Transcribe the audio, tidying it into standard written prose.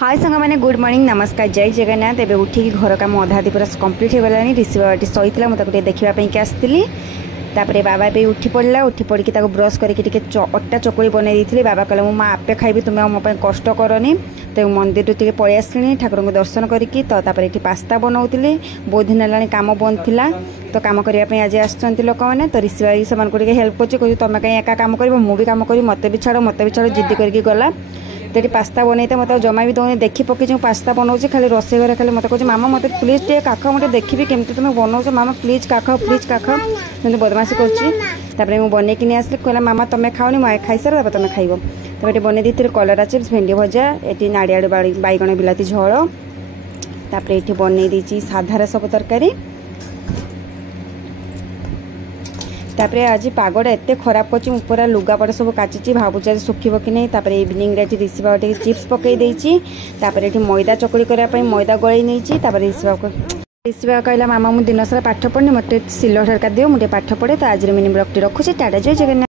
हाय सांग मैंने good morning नमस्कार जय जगन्नाथ। एबे उठिकी घर काम अधा आदि पूरा कंप्लीट हो गलानी। ऋषि बाबाटी सहीला मुझे देखापी आसती। तापर बाबा भी उठी पड़ा। उठी पड़ी ब्रश करके अट्टा चकुड़ी बनई दी। बाबा कहले मो माँ आपे खाइबी तुम्हें मो कष्ट करनी। तो मंदिर टी पलि आसली ठाकुर को दर्शन करके। तो ये पास्ता बनाऊली। बहुत दिन है कम बंद थी तो कम करने आज आसुँच लोक मैंने। तो ऋषि भाई से हेल्प कर तुम कहीं एका कम कर मुझे कम करी मत भी छाड़ जिद्दी करके गला। तो ये पास्ता बनईते मत जमा भी दौनी देखी पकई पास्ता बनाऊँ खाली रोसे घर खाली मत कह मामा मत प्लीज टे काख मुझे देखी केमती तुम बनाऊच मामा प्लीज काख मुझे बदमाशी कर बनईक नहीं आसली कहला मामा तुम्हें खाओनी मैं खाई सारा तुम खाइब। तो ये बन दी कलरा चिप्स भेंडी भजा ये नाड़ियाड़ बैगण बिलाती झोल। तापर ये बनई दी साधार सब तरकारी। तापर आज पागटा एत खराब कर पूरा लुगापटा सब काची भावुँ सुखी कि नहीं। तापर इवनिंग ऋषि बाबा टे चिप्स पकई ये मैदा चकुड़ी करने मैदा गलई नहीं। ऋषि बाबा कहला मामा मुझे दिन सारा पाठ पढ़नी मत सिल ढरका दियो मुझे पाठ पढ़े। तो आज मिनी ब्लॉग टी रखुच्छे टाटा जय जगन्नाथ।